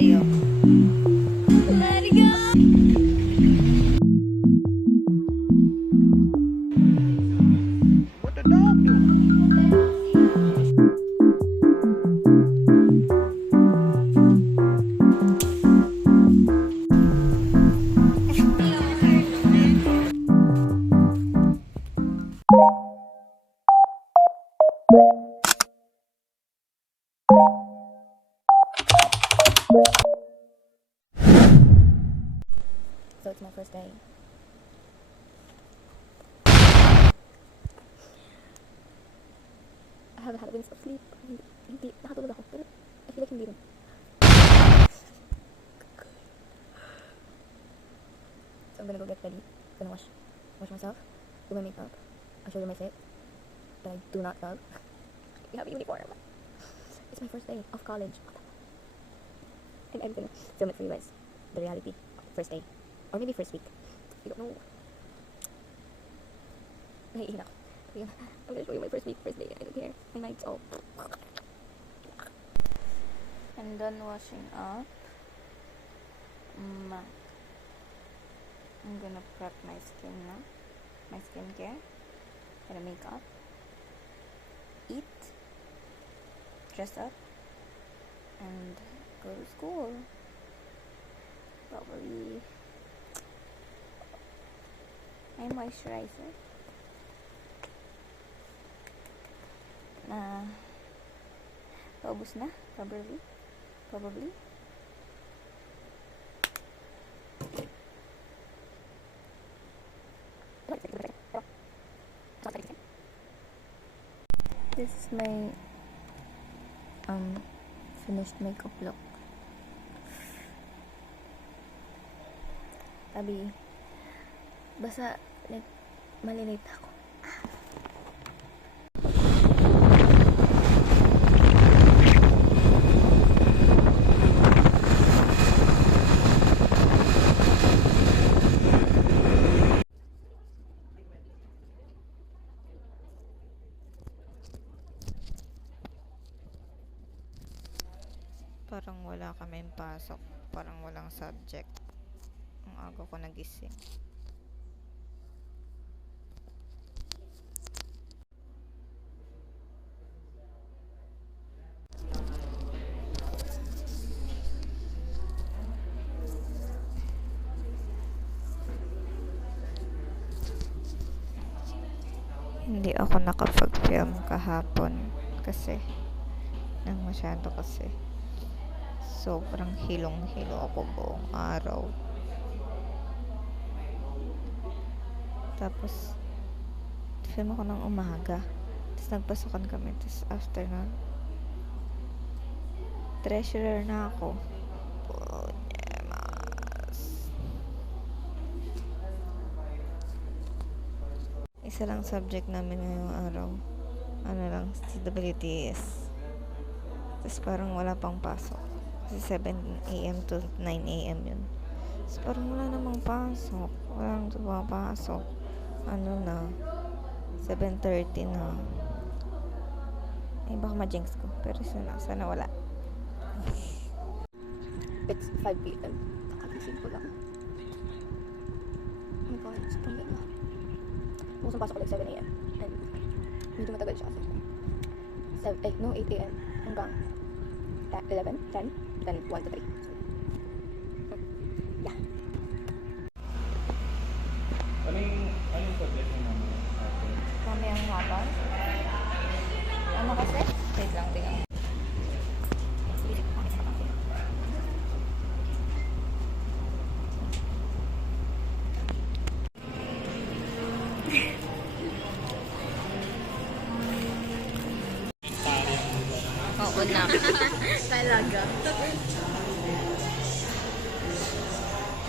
kayo. Let it go! What the dog doing? So it's my first day. I haven't had a wince of sleep. Hindi, nakatulog ako. Pero I feel like hindi rin. So I'm gonna go get ready. Gonna wash myself. Do my makeup. I'll show you my fit. That I do not love. We have a uniform. It's my first day of college. And I'm gonna film it for you guys. The reality. First day. Or maybe first week. I don't know. Nahihihin ako. Ayun. I'm gonna show you my first week, first day. I don't care. My mind's all. I'm done washing up. I'm gonna prep my skin now. My skincare. Gonna make up. Eat. Dress up. And go to school. Probably my moisturizer. Paubos na. Probably. This is my finished makeup look. Tabi, basta like malilate ako. Parang wala kaming pasok. Parang walang subject. Ang aga ko nagising. Hindi ako nakapag-film kahapon kasi nang masyado kasi sobrang hilong-hilo ako buong araw. Tapos film ako ng umaga, tapos nagpasokan kami, tapos after nun treasurer na ako. Isa lang subject namin ngayong araw, ano lang, CWTS. Tapos parang wala pang pasok kasi 7 a.m. to 9 a.m. yun. Tapos parang wala namang pasok, walang pumapasok. Ano na, 7:30 na. Ay, baka ma-jinx ko, pero sana wala. It's 5 p.m. Nakagising ko lang. Oh my god, sobrang ganda. Bukas ang pasok ko like 7 a.m. And medyo matagal siya kasi 8 a.m. hanggang 11, 10, then 1 to 3. So, yeah. Anong subject mo naman? Kami ang hapon. Ano kasi? Wait lang, tingnan. Oo na. Talaga.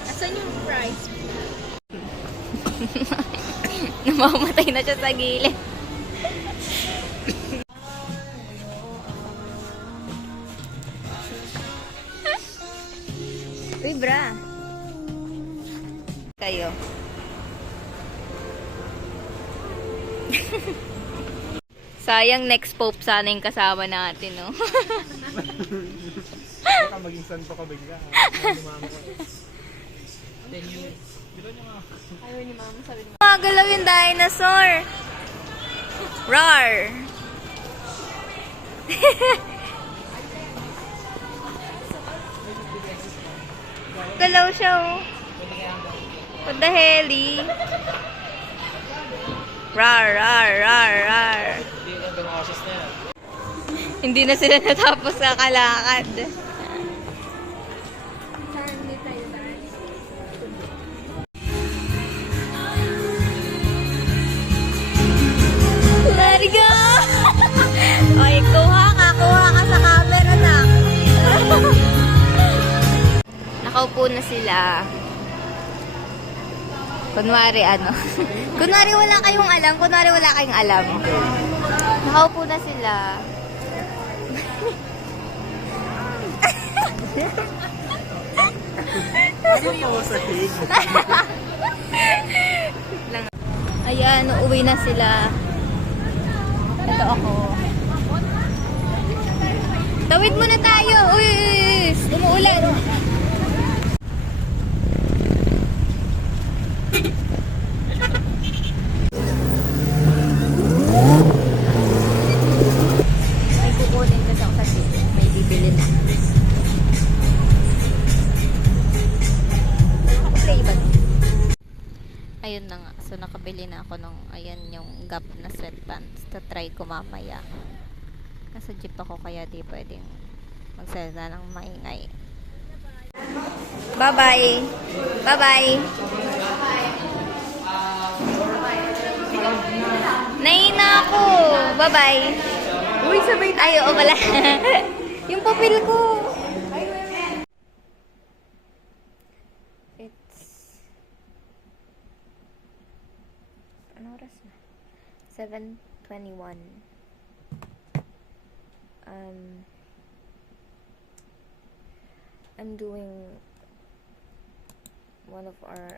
Asan yung price? Namamatay na siya sa gilid. Uy, bra. Kayo. Sayang next pope sana yung kasama natin, no? Baka maging santo ka bigla. Lumama ko. 10 years. Di ba niya mga... Magalaw yung dinosaur. Rar. Galaw siya, oh. What the heli? Rar, rar, rar, rar. Hindi na sila natapos sa kalakad. Let it go! Okay, kuha ka sa camera na. Nakaupo na sila. Kunwari ano. Kunwari wala kayong alam. Nakaupo na sila. Ayan, uuwi na sila. Ito ako. Tawid muna tayo. Uy, umuulan. May kukunin ko siya kasi may bibili na. Ayun na nga. So, nakabili na ako ng, ayan, yung Gap na sweatpants. Try ko mamaya. Nasa jeep ako kaya di pwedeng magsalita ng maingay. Bye-bye! Bye-bye! Naina ako! Bye-bye! Uy, sabay tayo! Oo pala! Yung papel ko! Ano oras na? 7:21. I'm doing one of our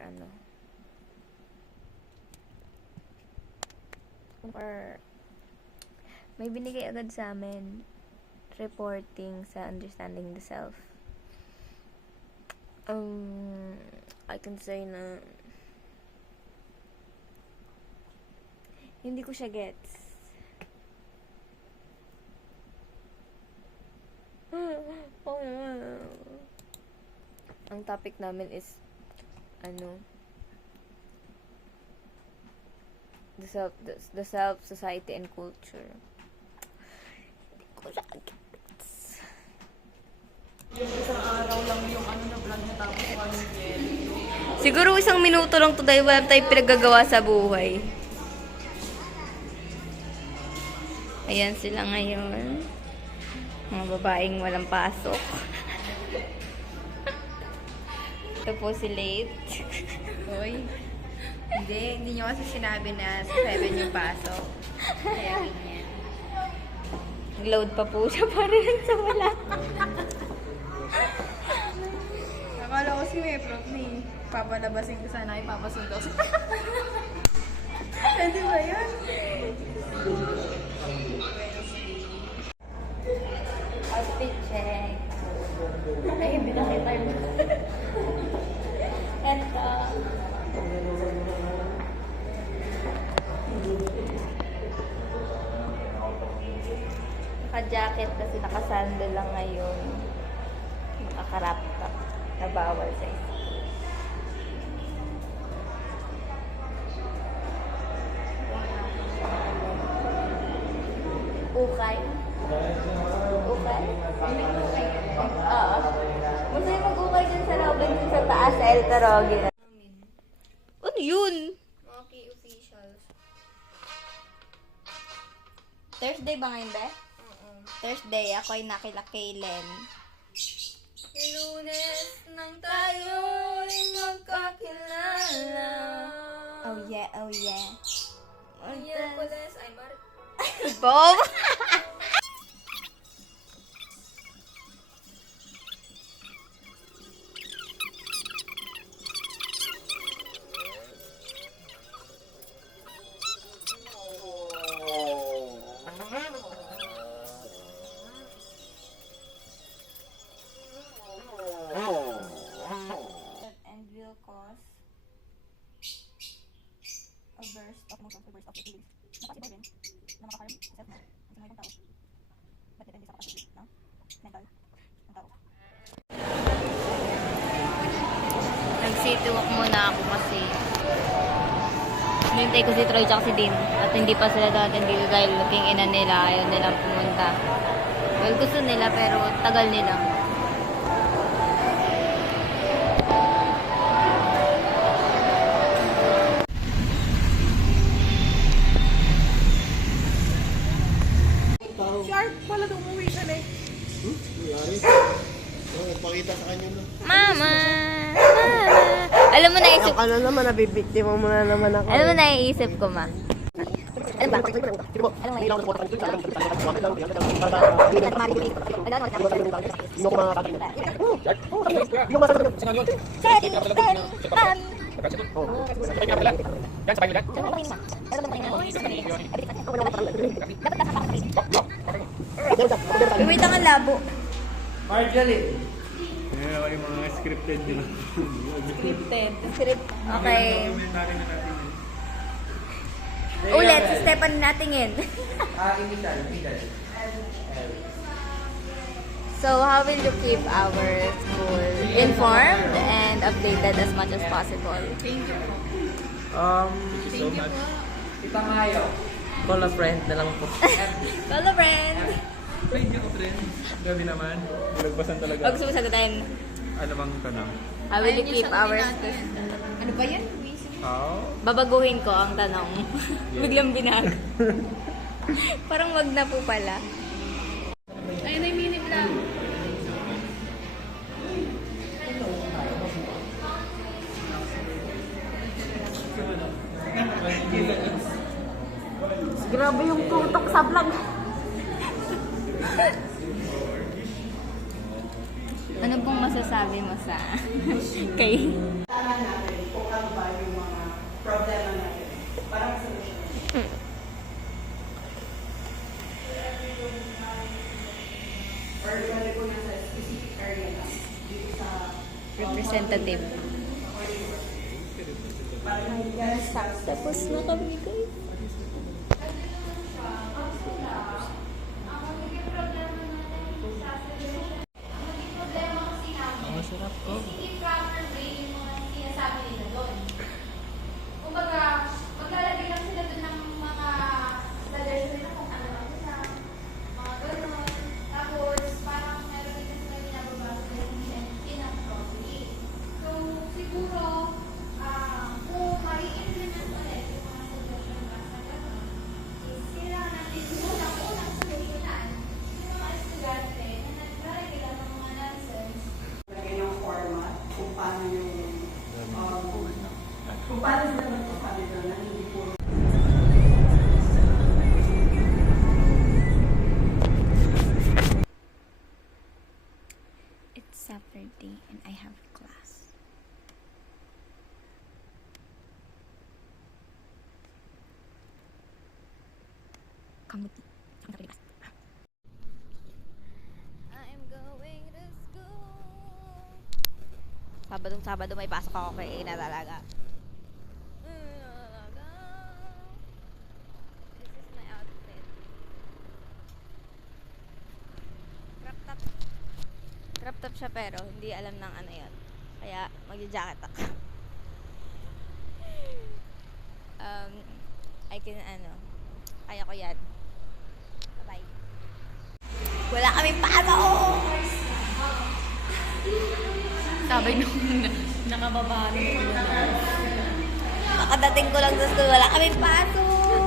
may binigay agad sa amin reporting sa understanding the self. I can say na hindi ko siya gets. Ang topic namin is the self, society, and culture. Hindi ko siya gets. Isang araw lang yung na vlog niya tapos Siguro 1 minuto lang to dahil wala tayong pinaggagawa sa buhay. Ayan sila ngayon. Mga babaeng walang pasok. Ito po si Late. Uy. Hindi nyo kasi sinabi na sa 7 yung pasok. Kaya ganyan. Nag-load pa po siya para lang sa wala. Akala ko si Meprop ni papalabasin ko sana ipapasundo ko. Pwede ba yan? Outfit check. Ay, hindi nakita yun. Ito. Naka-jacket kasi naka-sandal lang ngayon. Nakakarap top na bawal sa isa. Ukay? Ukay? Oo. Masaya mag-ukay dyan sa Robinson sa taas sa El Tarogue. Ano yun? Mga key officials. Thursday ba ngayon, be? Thursday, ako'y nakila Kaylen. Lunes nang tayo'y magkakilala. Oh yeah, oh yeah. Miyerkules ay Bob! Nagtiwak muna ako kasi hinintay ko si Troy tsaka si Dean at hindi pa sila dating dito dahil looking ina nila, ayaw nilang pumunta. Well, gusto nila pero tagal nila. Sharp pala nung umuwi siya na eh. Nangyari? Pakita sa kanya na. Mama! Mama! Alam mo, naisip Ano naman, nabibiktima mo na naman ako. Alam mo, naiisip ko, ma. Ano ba? Wait ang labo. Marjorie! Kaya yung mga scripted nila. Script. Okay. Ulit, si Stefan natingin. So, how will you keep our school informed and updated as much as possible? Thank you so much. Call a friend na lang po. Call a friend! Thank you, friend. Gabi naman. Nagbasan talaga. Huwag sumasagutin. Ano bang tanong? How will you keep our school? Ano ba yan? How? Babaguhin ko ang tanong. Biglang binag. Parang wag na po pala. Ayun ay minute lang. Grabe yung tutok sa vlog. Ano pong masasabi mo sa kay representative? Tapos na kami guys. Masarap ko. It's Saturday and I have class. Kamuti. I'm going to school. Sabado may pasok ako kay Ina talaga. This is my outfit. Crop top siya pero hindi alam ng ano yun. Kaya magja-jacket ako. I can kaya ko yan. Bye-bye. Wala kaming pasok! Sabay nung nakababa kakadating ko lang sa school, wala kaming pasok!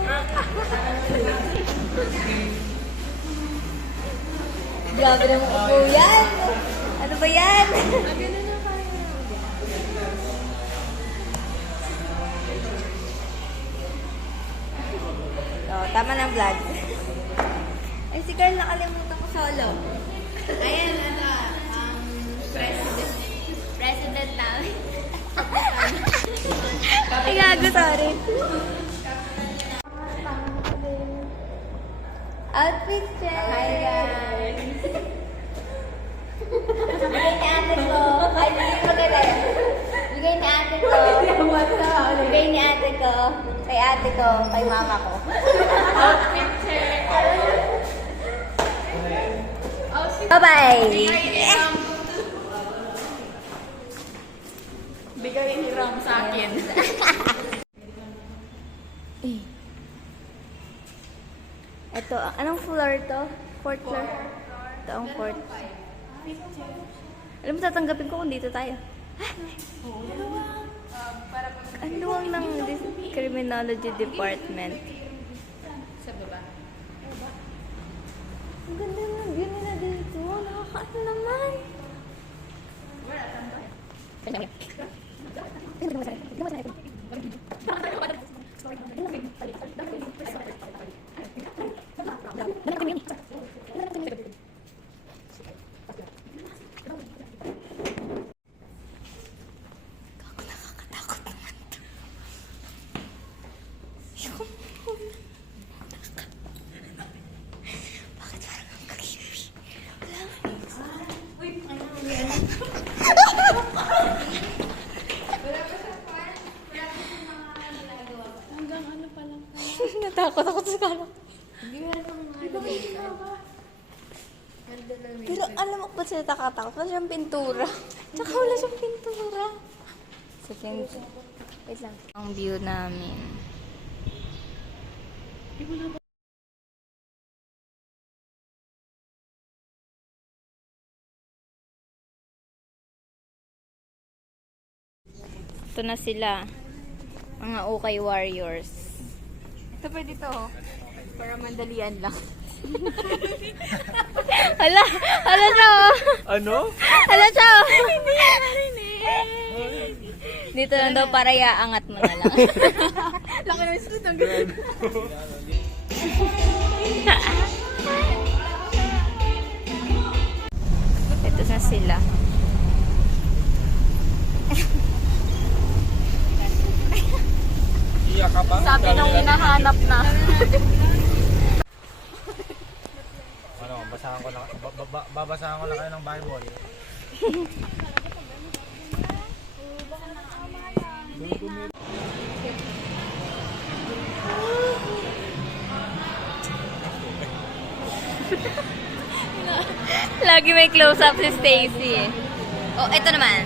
Grabe naman upo yan! Ano ba yan? Oh, tama ng vlog. Ay, si Carl, nakalimutan ko solo. Ayan, president namin. Ay, gago, sorry. Outfit check! Hi, guys! Bigay ni ate ko. Ay, hindi maganda. Bigay ni ate ko. Bigay ni ate ko. Kay ate ko. Kay mama ko. Outfit check! Bye-bye! Ikaw yung hiram sa akin. Ito, anong floor to? Fourth floor? Ito ang fourth. Alam mo, tatanggapin ko kung dito tayo. Ang luwang ng criminology department. Sa baba. Ang ganda ng view nila dito. Nakakaano naman. Natakot ako sa kala. Pero alam mo ba sila takatakot? Wala siyang pintura. Tsaka wala siyang pintura. Second. Wait lang. Ang view namin. Ito na sila. Mga okay warriors. Ito pwede to. Para mandalian lang. Hala! Hala siya! Ano? Hala siya! Dito lang daw para iaangat mo na lang. Laki ng suit ang ganun. Ito na sila. Iyak ka ba? Sabi nung hinahanap na. Ano, basahan ko lang, babasahan ko lang kayo ng Bible. Lagi may close-up si Stacy eh. Oh, ito naman.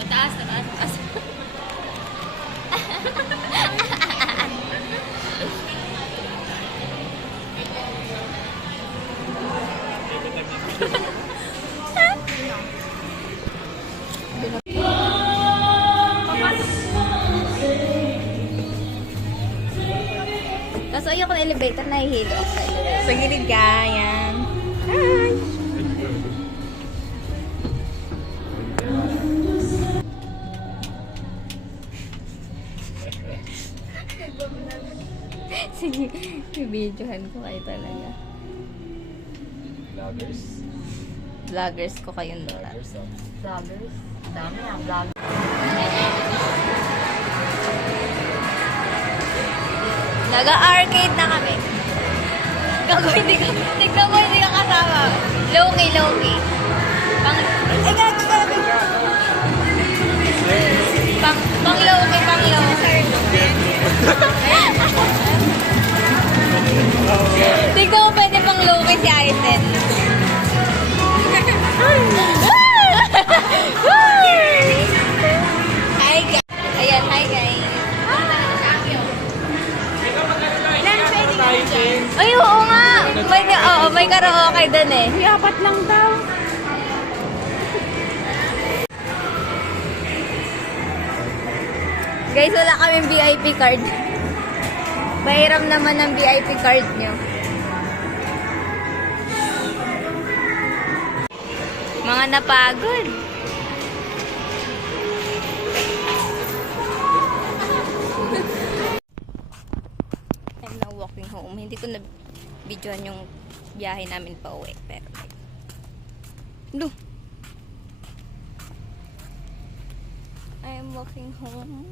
Mataas, mataas, mataas. Kaso ayoko ng elevator, nahihilo ako sa elevator. Sa gilid ka, yan. Hi! Sige, bibidyohan ko kayo talaga. Vloggers. Vloggers ko kayong lahat. Vloggers. Dami ang vlog. Naga-arcade na kami. Gago, hindi ka, tignan mo, hindi ka kasama. Low-key, low-key. Pang, ay, gago ka lang. Pang low-key, pang low-key. Tignan mo, pwede pang low-key si Aiden. Hi guys. Ayan, hi guys. Ay, oo nga. May karaoke dun eh. Apat lang daw. Guys, wala kaming VIP card. Pahiram naman ng VIP card nyo. Mga napagod. I'm now walking home. Hindi ko na videoan yung biyahe namin pa uwi. Pero, no. I am walking home.